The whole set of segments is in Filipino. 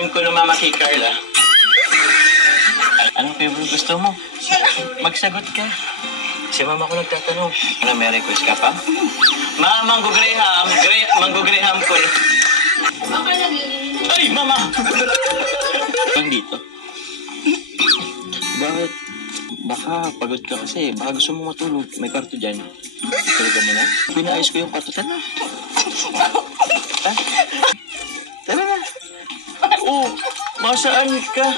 cream ko ng mama kay Carla. Anong flavor gusto mo? Magsagot ka. Si mama ko nagtatanong. Ano, may request ka pa? Ma, Mango Graham. Mango Graham ko. Baka naglilinis. Ay, mama! Bang dito? Bakit? Baka pagod ka kasi. Baka gusto mo matulog. May kwarto dyan. Tulog ka muna. Pinaayos ko yung kwarto. Tara na. Ha? Tara na. Oh, masaan ka?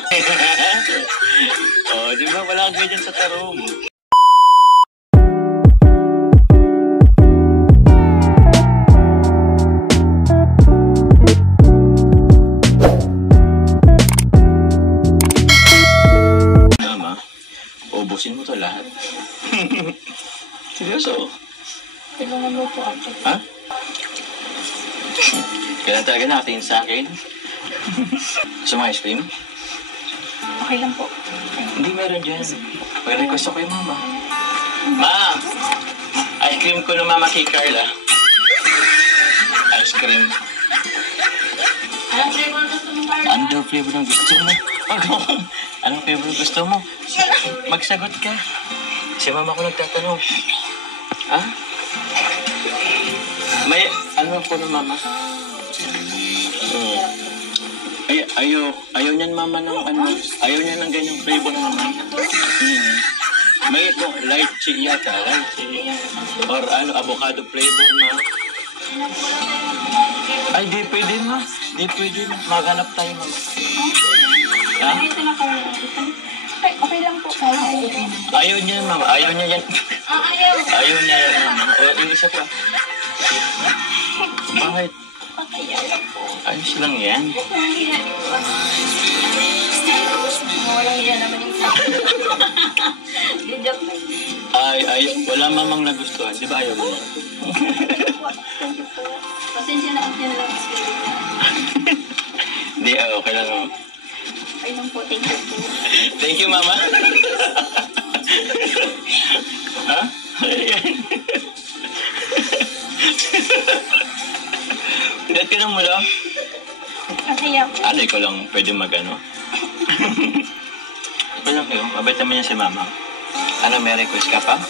Oh, di ba? Wala kang ganyan sa tarong. Mama, ubusin mo to lahat. Seryoso? Tulungan mo po ako. Ha? Kailan talaga nakatingin sa akin? Gusto mo ice cream? Okay lang po. Hindi meron dyan. May request ako kay mama. Ma! Ice cream ko ng mama kay Carla. Ice cream. Anong flavor gusto mo, Carla? Ano flavor ng gusto mo? Anong flavor gusto mo? Magsagot ka. Si mama ko nagtatanong. Ha? May ano po ng mama? Ayaw niyan mama ng ano, ayaw niya ng ganyang flavor mama. May ito, lychee yata, lychee. Or ano, avocado flavor ma. Ay, di pwede ma. Di pwede ma. Maghanap tayo mama. Ha? Ito na, Carla. Okay lang po, Carla. Ayaw niya mama, ayaw niya yan. Ayaw. Ayaw niya yan mama. O, yung isa pa. Bakit? Ayaw lang po. Ayos lang yan. Walang yan naman yung sa akin. Di joke lang. Ay, wala mamang nagustuhan. Di ba ayaw mo? Thank you po. Pasensya na ako yan lang. Hindi, okay lang mama. Okay lang po, thank you po. Thank you mama. Ha? Ayan. Pilat ka ng mula? Kaya po. Ano, ikaw lang pwede mag-ano? Okay lang kayo. Mabait naman niya si mama. Ano, may request ka pa?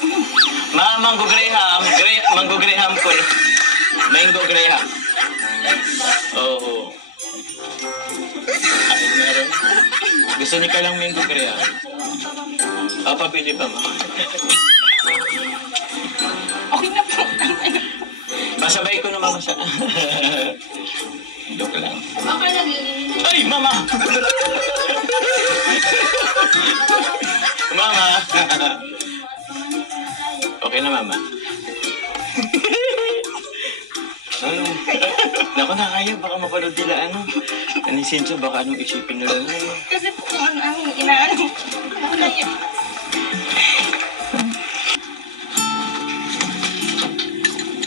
Ma, Mango Graham. Mango Graham ko. Mango Graham. Oo. Ay, meron. Gusto niya ka lang Mango Graham. Papabili pa, ma. Okay na po. Masabay ko na mama sa... Joke lang. Baka naglilinis. Ay, mama! Mama! Okay na, mama. Ano? Naku, nakaya. Baka mapanood nila ano. Anisin siya, baka anong isipin nila. Kasi po kung ano ang inaano. Ako na yun.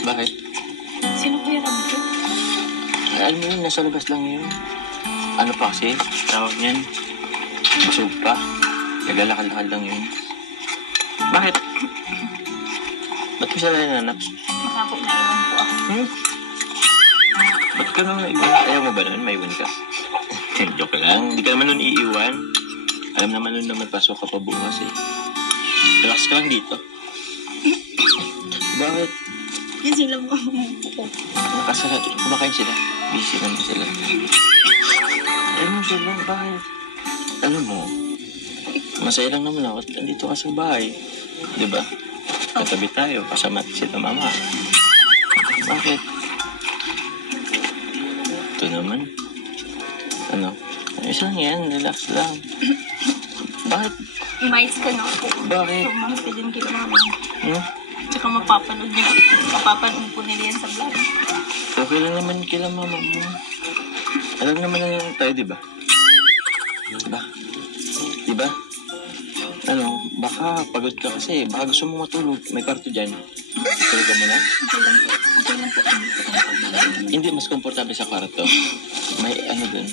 Bakit? Sino po yung Ramjo? Alam mo yun, nasa labas lang yun. Ano pa kasi? Tawag niyan. Busog pa. Naglalakad-lakad lang yun. Bakit? Ba't ko siya nananap? Baka po naiwan po ako. Ba't ka naman naiwan? Ayaw mo ba nun? Maiwan ka? Joke lang. Hindi ka naman nun iiwan. Alam naman nun naman pasok ka pa bukas eh. Relax ka lang dito. Bakit? Yan sila po. Nakasara. Kumakain sila. Busy naman sila. Ano sila? Bakit? Alam mo, masaya lang naman ako. Nandito ka sa bahay. Diba? Katabi tayo. Kasama sila mama. Bakit? Ito naman. Ano? Ayos lang yan. Relax lang. Bakit? Mais ka na po. Bakit? Mamahal din kila mama. Tsaka mapapanood po nila yan sa vlog. Okay lang naman kila mama mo. Alam naman na lang tayo, diba? Diba? Ano, baka pagod ka kasi. Baka gusto mo matulog. May kwarto dyan. Tulog ka muna? Okay lang po. Okay lang po. Hindi, mas komportable sa kwarto. May ano dun.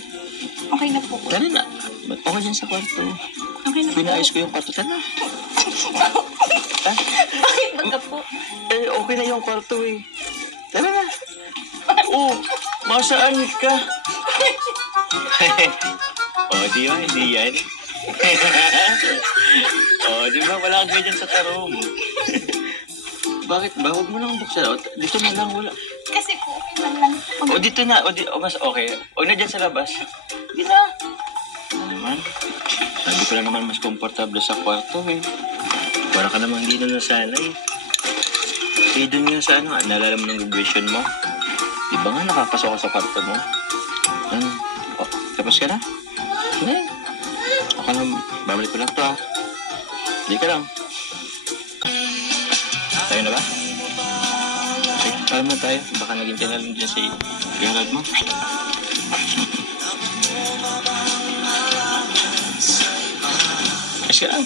Okay na po. Tara na. Okay dyan sa kwarto. Okay na po. Pinaayos ko yung kwarto. Tara na. Ha? Bakit baga po? Eh, okay na yung kwarto eh. Tara na. Oh, masaan ka? Di ba? Hindi yan. Di ba? Wala kang ganyan sa tarong. Bakit ba? Huwag mo lang buksan. Dito na lang, wala. Kasi po, okay lang. Dito na. Mas okay. Huwag na dyan sa labas. Dito na. Ano naman? Sabi ko lang naman mas komportable sa kwarto eh. Para ka naman hindi na nasanay. Doon nga sa naalala mo ng graduation mo? Di ba nga nakapasok ka sa kwarto mo? Tapos ka na? Hindi. Ako na, babalik ko lang to Hindi ka lang. Tayo na ba? Okay, paano na tayo? Baka naging tinalong dyan si Gerald mo. Ayos ka lang.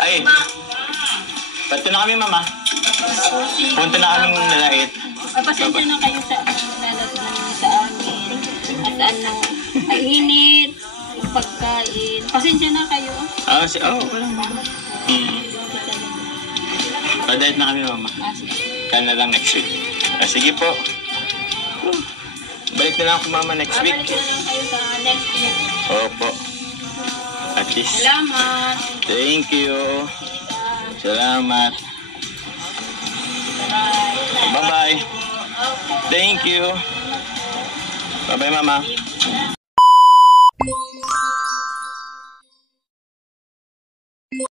Ay. Pato na kami, mama. Punta na kaming nalait. Pasensya na kayo sa nalat namin sa amin. At ay init, yung pagkain. Pasensya na kayo. Walang mama. Pa-diet na kami, mama. Kaya na lang next week. Sige po. Balik na lang ako, mama, next week. Balik na lang kayo sa next week. Opo. At least. Salamat. Thank you. Salamat. Bye-bye. Thank you. Bye-bye, mama.